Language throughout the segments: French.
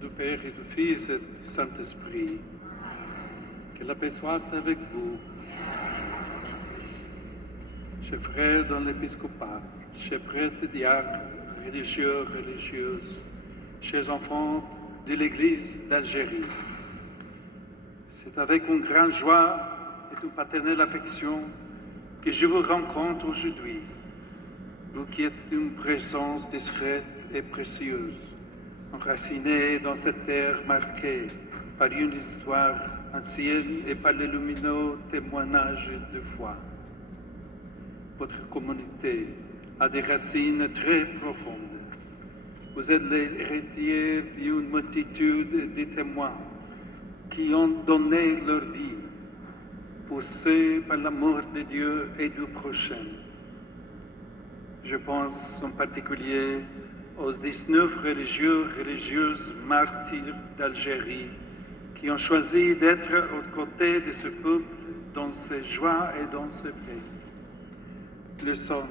du Père et du Fils et du Saint-Esprit. Que la paix soit avec vous. Chers frères dans l'épiscopat, chers prêtres, diacres, religieux, religieuses, chers enfants de l'Église d'Algérie, c'est avec une grande joie et une paternelle affection que je vous rencontre aujourd'hui, vous qui êtes une présence discrète et précieuse, enracinée dans cette terre marquée par une histoire ancienne et par les lumineux témoignages de foi. Votre communauté a des racines très profondes. Vous êtes les héritiers d'une multitude de témoins qui ont donné leur vie, poussés par l'amour de Dieu et du prochain. Je pense en particulier aux 19 religieux et religieuses martyrs d'Algérie qui ont choisi d'être aux côtés de ce peuple dans ses joies et dans ses peines. Le sang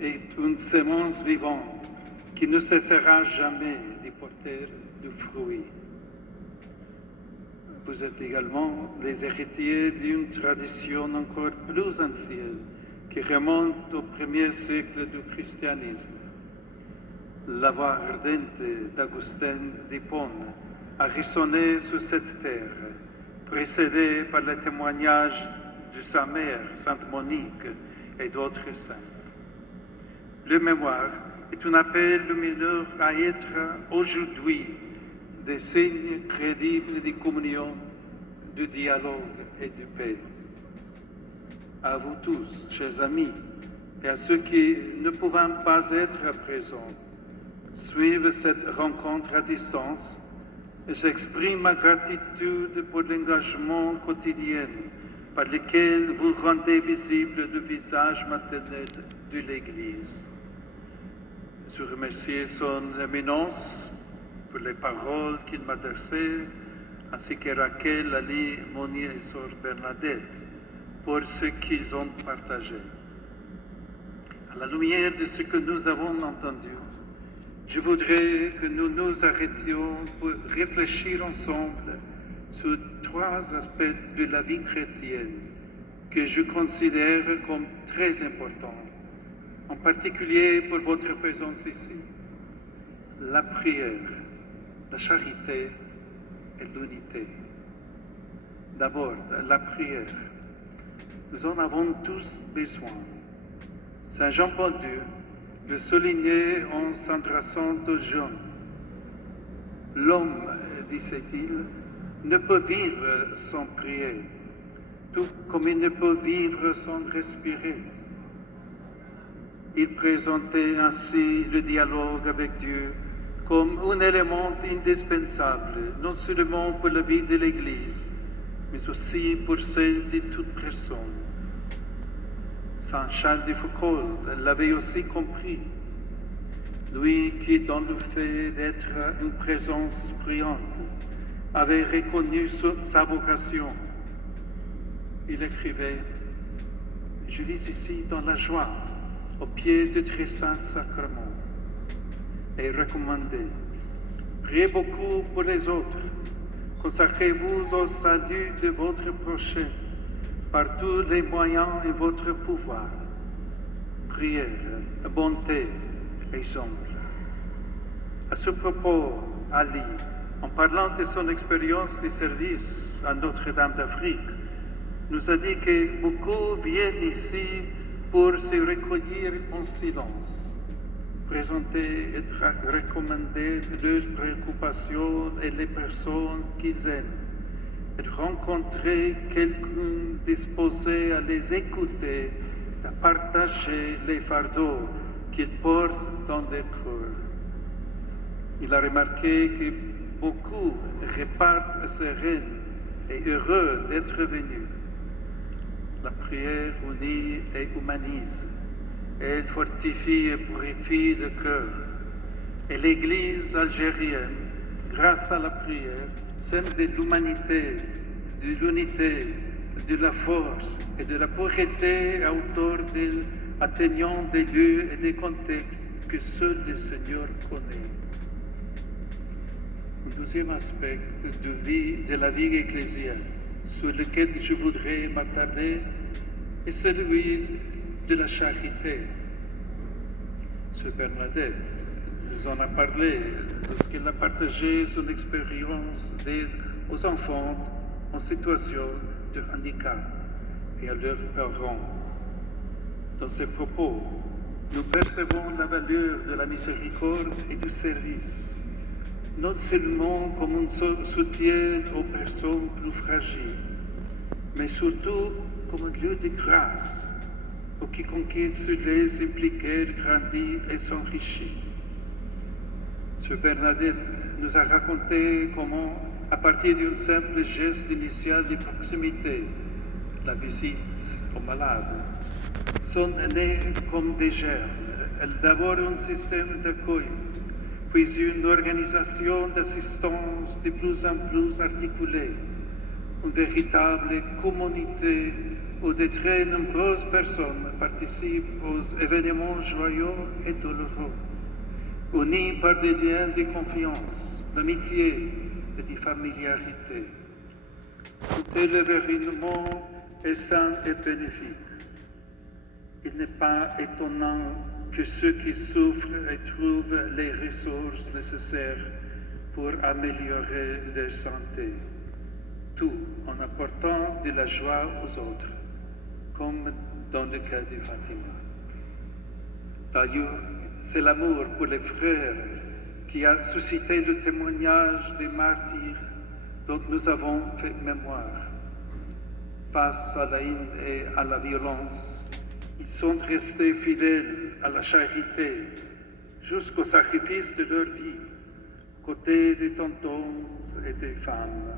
est une semence vivante qui ne cessera jamais de porter du fruit. Vous êtes également les héritiers d'une tradition encore plus ancienne qui remonte au premier siècle du christianisme. La voix ardente d'Augustin d'Hippone a résonné sur cette terre, précédée par le témoignage de sa mère, Sainte Monique, et d'autres saints. Le mémoire est un appel lumineux à être aujourd'hui des signes crédibles de communion, de dialogue et de paix. À vous tous, chers amis, et à ceux qui ne pouvant pas être présents, suivent cette rencontre à distance et j'exprime ma gratitude pour l'engagement quotidien par lequel vous rendez visible le visage maternel de l'Église. Je remercie son éminence pour les paroles qu'il m'a adressées, ainsi que Raquel, Ali, Moni et Sœur Bernadette, pour ce qu'ils ont partagé. À la lumière de ce que nous avons entendu, je voudrais que nous nous arrêtions pour réfléchir ensemble sur 3 aspects de la vie chrétienne que je considère comme très importants, en particulier pour votre présence ici. La prière, la charité et l'unité. D'abord, la prière. Nous en avons tous besoin. Saint Jean-Paul II le soulignait en s'adressant aux jeunes. L'homme, disait-il, ne peut vivre sans prier, tout comme il ne peut vivre sans respirer. Il présentait ainsi le dialogue avec Dieu comme un élément indispensable, non seulement pour la vie de l'Église, mais aussi pour celle de toute personne. Saint Charles de Foucault l'avait aussi compris. Lui qui, dans le fait d'être une présence brillante, avait reconnu sa vocation. Il écrivait « Je vis ici dans la joie, au pied du très saint sacrement. » Et recommandait « Priez beaucoup pour les autres, consacrez-vous au salut de votre prochain, par tous les moyens et votre pouvoir. Prière, bonté, exemple. » À ce propos, Ali, en parlant de son expérience de service à Notre-Dame d'Afrique, nous a dit que beaucoup viennent ici pour se recueillir en silence, présenter et recommander leurs préoccupations et les personnes qu'ils aiment, et rencontrer quelqu'un disposé à les écouter, à partager les fardeaux qu'ils portent dans leur cœur. Il a remarqué que beaucoup repartent sereins et heureux d'être venus. La prière unit et humanise. Elle fortifie et purifie le cœur. Et l'Église algérienne, grâce à la prière, sème de l'humanité, de l'unité, de la force et de la pureté à hauteur atteignant des lieux et des contextes que seul le Seigneur connaît. deuxième aspect de la vie ecclésiale sur lequel je voudrais m'attarder est celui de la charité. Sœur Bernadette nous en a parlé lorsqu'elle a partagé son expérience d'aide aux enfants en situation de handicap et à leurs parents. Dans ses propos, nous percevons la valeur de la miséricorde et du service, non seulement comme un soutien aux personnes plus fragiles, mais surtout comme un lieu de grâce pour quiconque se laisse impliquer, grandir et s'enrichir. Sœur Bernadette nous a raconté comment, à partir d'un simple geste initial de proximité, la visite aux malades, sont nés comme des germes. D'abord un système d'accueil, puis une organisation d'assistance de plus en plus articulée, une véritable communauté où de très nombreuses personnes participent aux événements joyeux et douloureux, unis par des liens de confiance, d'amitié et de familiarité. Tout tel événement est sain et bénéfique. Il n'est pas étonnant que ceux qui souffrent et trouvent les ressources nécessaires pour améliorer leur santé, tout en apportant de la joie aux autres, comme dans le cas de Fatima. D'ailleurs, c'est l'amour pour les frères qui a suscité le témoignage des martyrs dont nous avons fait mémoire. Face à la haine et à la violence, ils sont restés fidèles à la charité jusqu'au sacrifice de leur vie, aux côtés des tontons et des femmes,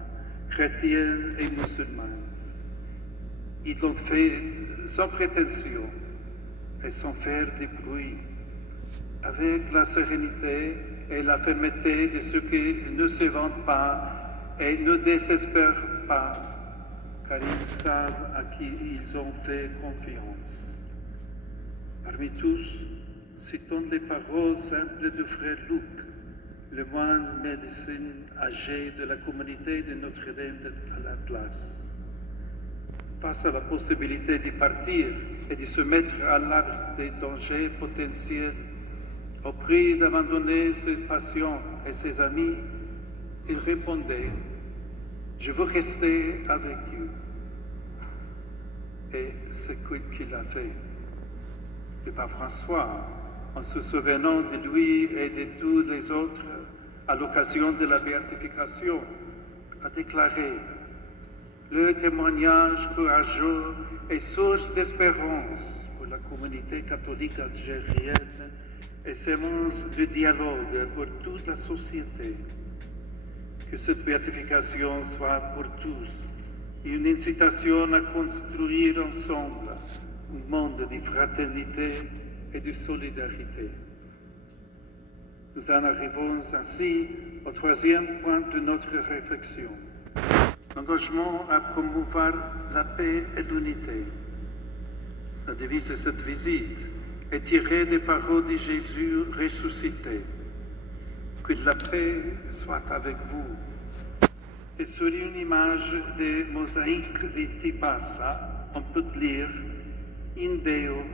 chrétiennes et musulmanes. Ils l'ont fait sans prétention et sans faire de bruit, avec la sérénité et la fermeté de ceux qui ne se vantent pas et ne désespèrent pas, car ils savent à qui ils ont fait confiance. Parmi tous, citons les paroles simples de frère Luc, le moine médecin âgé de la communauté de Notre-Dame de l'Atlas. Face à la possibilité de partir et de se mettre à l'abri des dangers potentiels, au prix d'abandonner ses patients et ses amis, il répondait « Je veux rester avec eux ». Et c'est ce qu'il a fait. Le pape François, en se souvenant de lui et de tous les autres à l'occasion de la béatification, a déclaré « Le témoignage courageux est source d'espérance pour la communauté catholique algérienne et sémence de dialogue pour toute la société. Que cette béatification soit pour tous une incitation à construire ensemble un monde de fraternité et de solidarité. Nous en arrivons ainsi au troisième point de notre réflexion. L'engagement à promouvoir la paix et l'unité. La devise de cette visite est tirée des paroles de Jésus ressuscité. Que la paix soit avec vous. Et sur une image de mosaïque de Tipasa, on peut lire In Deo,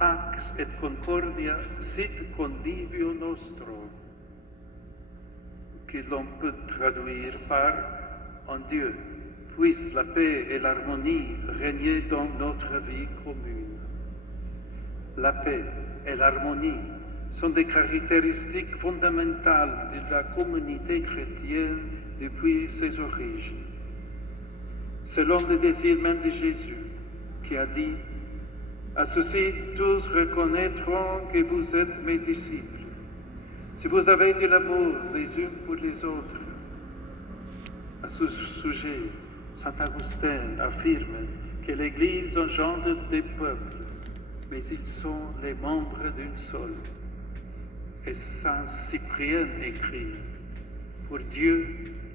pax et concordia sit convivio nostro, que l'on peut traduire par en Dieu, puisse la paix et l'harmonie régner dans notre vie commune. La paix et l'harmonie sont des caractéristiques fondamentales de la communauté chrétienne depuis ses origines. Selon le désir même de Jésus, qui a dit « À ceci, tous reconnaîtront que vous êtes mes disciples, si vous avez de l'amour les uns pour les autres. » À ce sujet, saint Augustin affirme que l'Église engendre des peuples, mais ils sont les membres d'une seule. Et saint Cyprien écrit « Pour Dieu,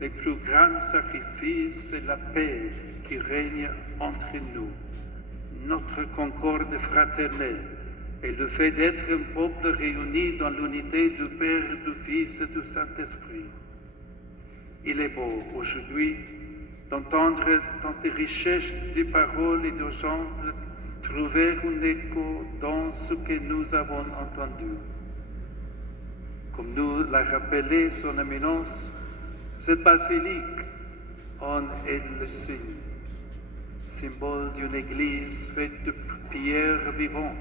le plus grand sacrifice, c'est la paix qui règne entre nous, notre concorde fraternelle et le fait d'être un peuple réuni dans l'unité du Père, du Fils et du Saint-Esprit. Il est beau aujourd'hui d'entendre tant de richesses de paroles et d'exemples trouver un écho dans ce que nous avons entendu. Comme nous l'a rappelé son éminence, cette basilique en est le signe, symbole d'une église faite de pierres vivantes,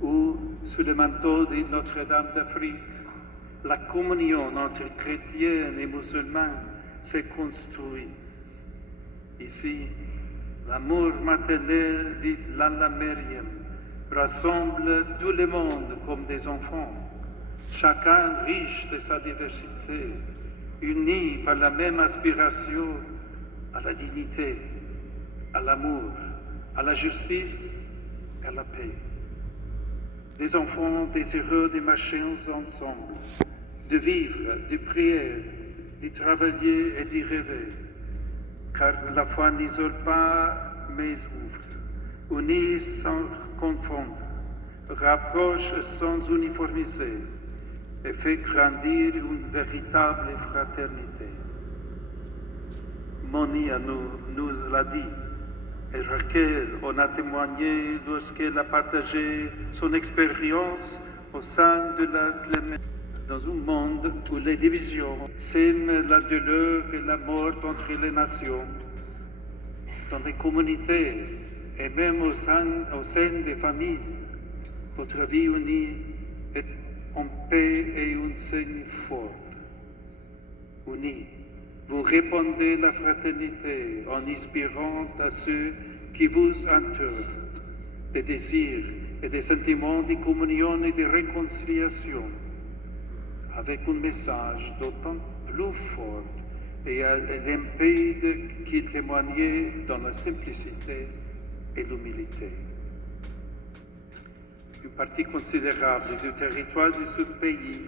où, sous le manteau de Notre-Dame d'Afrique, la communion entre chrétiens et musulmans s'est construite. Ici, l'amour maternel de l'Allah Maryam rassemble tout le monde comme des enfants, chacun riche de sa diversité, unis par la même aspiration à la dignité, à l'amour, à la justice et à la paix. Des enfants désireux de marcher ensemble, de vivre, de prier, de travailler et de rêver. Car la foi n'isole pas, mais ouvre, unit sans confondre, rapproche sans uniformiser et fait grandir une véritable fraternité. Monia nous l'a dit, et Raquel en a témoigné lorsqu'elle a partagé son expérience au sein de la Clémence. Dans un monde où les divisions sèment la douleur et la mort entre les nations, dans les communautés et même au sein des familles, votre vie unie est en paix et une signe fort. Unis, vous répandez la fraternité en inspirant à ceux qui vous entourent des désirs et des sentiments de communion et de réconciliation, avec un message d'autant plus fort et limpide qu'il témoignait dans la simplicité et l'humilité. Une partie considérable du territoire de ce pays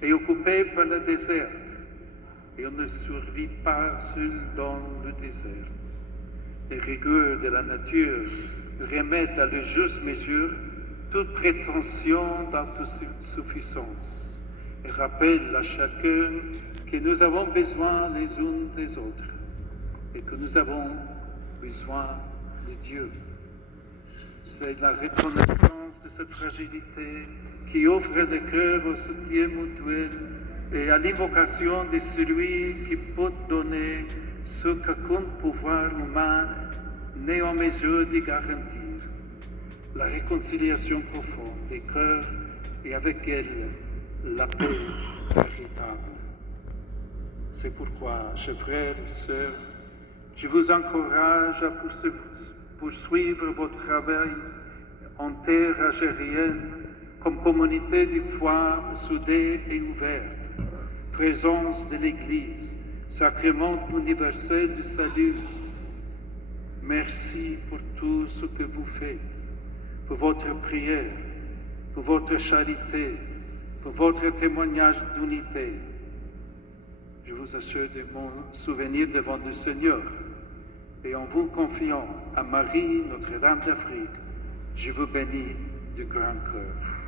est occupée par le désert et on ne survit pas seul dans le désert. Les rigueurs de la nature remettent à la juste mesure toute prétention d'autosuffisance et rappelle à chacun que nous avons besoin les uns des autres et que nous avons besoin de Dieu. C'est la reconnaissance de cette fragilité qui offre le cœur au soutien mutuel et à l'invocation de celui qui peut donner ce qu'aucun pouvoir humain n'est en mesure de garantir, la réconciliation profonde des cœurs et avec elle la paix véritable. C'est pourquoi, chers frères et sœurs, je vous encourage à poursuivre votre travail en terre algérienne comme communauté de foi soudée et ouverte, présence de l'Église, sacrement universel du salut. Merci pour tout ce que vous faites, pour votre prière, pour votre charité, pour votre témoignage d'unité. Je vous assure de mon souvenir devant le Seigneur et en vous confiant à Marie, Notre-Dame d'Afrique, je vous bénis du grand cœur.